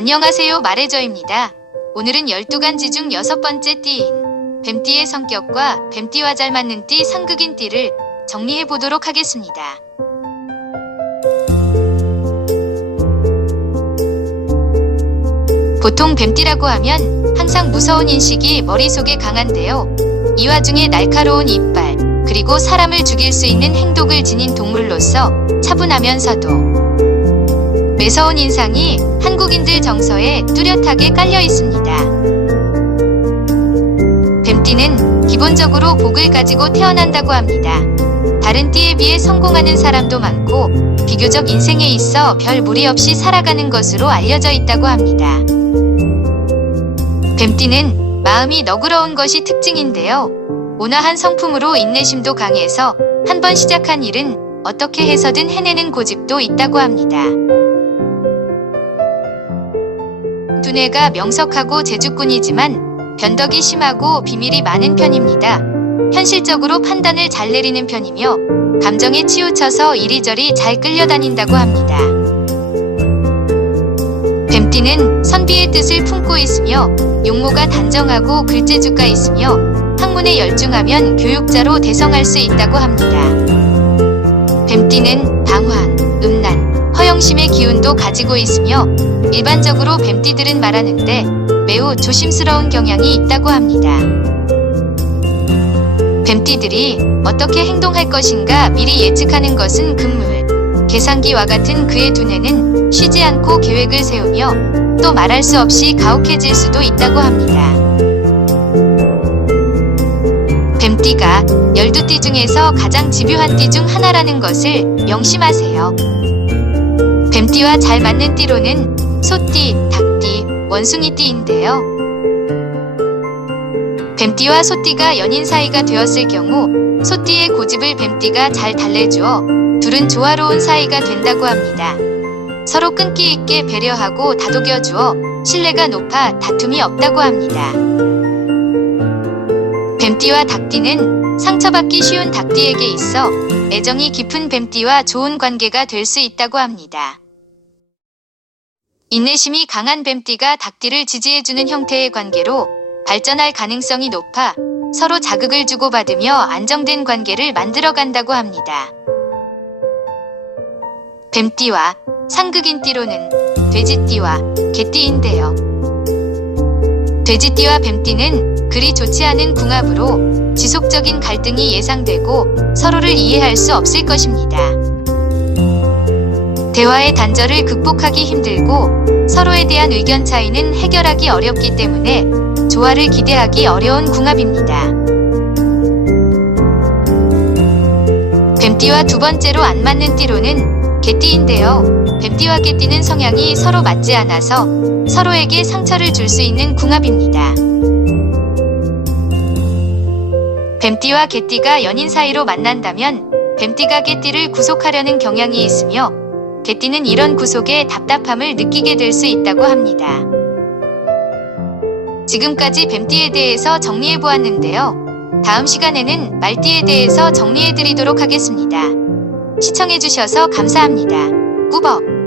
안녕하세요 말해줘입니다. 오늘은 12간지 중 여섯 번째 띠인 뱀띠의 성격과 뱀띠와 잘 맞는 띠 상극인 띠를 정리해 보도록 하겠습니다. 보통 뱀띠라고 하면 항상 무서운 인식이 머릿속에 강한데요. 이 와중에 날카로운 이빨, 그리고 사람을 죽일 수 있는 행동을 지닌 동물로서 차분하면서도 매서운 인상이 한국인들 정서에 뚜렷하게 깔려 있습니다. 뱀띠는 기본적으로 복을 가지고 태어난다고 합니다. 다른 띠에 비해 성공하는 사람도 많고 비교적 인생에 있어 별 무리 없이 살아가는 것으로 알려져 있다고 합니다. 뱀띠는 마음이 너그러운 것이 특징인데요. 온화한 성품으로 인내심도 강해서 한 번 시작한 일은 어떻게 해서든 해내는 고집도 있다고 합니다. 두뇌가 명석하고 제주꾼이지만 변덕이 심하고 비밀이 많은 편입니다. 현실적으로 판단을 잘 내리는 편이며 감정에 치우쳐서 이리저리 잘 끌려다닌다고 합니다. 뱀띠는 선비의 뜻을 품고 있으며 용모가 단정하고 글재주가 있으며 학문에 열중하면 교육자로 대성할 수 있다고 합니다. 뱀띠는 방황, 허영심의 기운도 가지고 있으며 일반적으로 뱀띠들은 말하는데 매우 조심스러운 경향이 있다고 합니다. 뱀띠들이 어떻게 행동할 것인가 미리 예측하는 것은 금물, 계산기와 같은 그의 두뇌는 쉬지 않고 계획을 세우며 또 말할 수 없이 가혹해질 수도 있다고 합니다. 뱀띠가 12띠 중에서 가장 집요한 띠 중 하나라는 것을 명심하세요. 뱀띠와 잘 맞는 띠로는 소띠, 닭띠, 원숭이띠인데요. 뱀띠와 소띠가 연인 사이가 되었을 경우 소띠의 고집을 뱀띠가 잘 달래주어 둘은 조화로운 사이가 된다고 합니다. 서로 끈기 있게 배려하고 다독여 주어 신뢰가 높아 다툼이 없다고 합니다. 뱀띠와 닭띠는 상처받기 쉬운 닭띠에게 있어 애정이 깊은 뱀띠와 좋은 관계가 될 수 있다고 합니다. 인내심이 강한 뱀띠가 닭띠를 지지해주는 형태의 관계로 발전할 가능성이 높아 서로 자극을 주고받으며 안정된 관계를 만들어 간다고 합니다. 뱀띠와 상극인띠로는 돼지띠와 개띠인데요. 돼지띠와 뱀띠는 그리 좋지 않은 궁합으로 지속적인 갈등이 예상되고 서로를 이해할 수 없을 것입니다. 대화의 단절을 극복하기 힘들고 서로에 대한 의견 차이는 해결하기 어렵기 때문에 조화를 기대하기 어려운 궁합입니다. 뱀띠와 두 번째로 안 맞는 띠로는 개띠인데요. 뱀띠와 개띠는 성향이 서로 맞지 않아서 서로에게 상처를 줄 수 있는 궁합입니다. 뱀띠와 개띠가 연인 사이로 만난다면 뱀띠가 개띠를 구속하려는 경향이 있으며 개띠는 이런 구속에 답답함을 느끼게 될 수 있다고 합니다. 지금까지 뱀띠에 대해서 정리해 보았는데요. 다음 시간에는 말띠에 대해서 정리해 드리도록 하겠습니다. 시청해 주셔서 감사합니다. 꾸벅